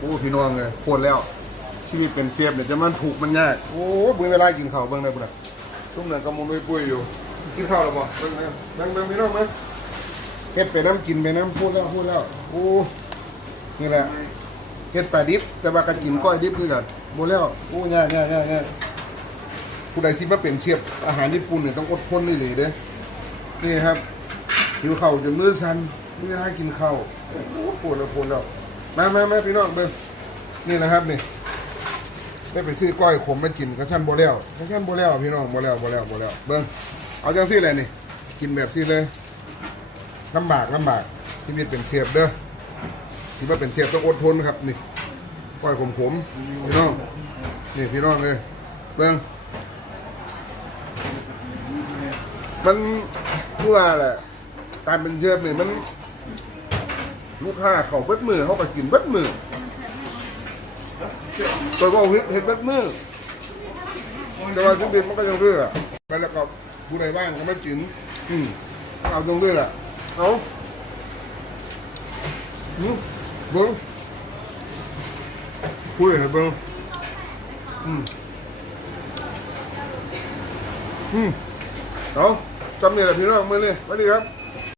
โอ้พี่น้องเลยโคตรแล้ว ชีวิตเป็นเสียบเนี่ยจะมันถูกมันยาก โอ้บื่อเวลากินข้าวเบิ่งได้ปุ่นนะช่วงนั้นก็มุนไปปุ้ยอยู่ กินข้าวแล้วบ่เบิ่งเบิ่งเบิ่งพี่น้องไหมเฮ็ดไปน้ำกินไปน้ำพูดแล้วพูดแล้วโอ้นี่แหละเฮ็ดปลาดิบ แต่ว่าก็กินก้อยดิบคือกันโบแล้วโอ้ยากยากยากยากผู้ใดสิมาเป็นเชฟอาหารญี่ปุ่นเนี่ยต้องอดทนนี่เลยเด้นี่ครับหิวเข่าวจนมือสั่นไม่ได้กินข้าวโอ้ปวดแล้วปวดแล้ว มามามาพี่น้องเบิ่งนี่นะครับนี่ได้ไปซื้อก้อยขมมากินกระชั้นโบแล้วกระชั้นโบแล้วพี่น้องโบแล้วโบแล้วโบแล้วเบิ่งเอาจังซี่เลยนี่ กินแบบซี่เลยลำบากลำบากชีวิตเป็นเสียบเด้อที่ว่าเป็นเสียบต้องอดทนครับนี่ก้อยขมขมพี่น้องนี่พี่น้องเลยเบิ่งมันคือว่าแหละการเป็นเชฟเนี่มัน ลูกค้าเขาเบิดมือเขาก็กินเบิดมือตัวก็เฮ็ดเฮ็ดเบิดมือแต่ว่าชิ้นเดียวมันก็ยังเรื่อยอะไปแล้วก็ผู้ใดบ้างก็มากินอืมเอาตรงเรื่อยแหละเอาอืมเบิ้งคุยให้เบิ้งอืมอืมเอาจำเนี่ยแหละพี่น้องมือเลยสวัสดีครับ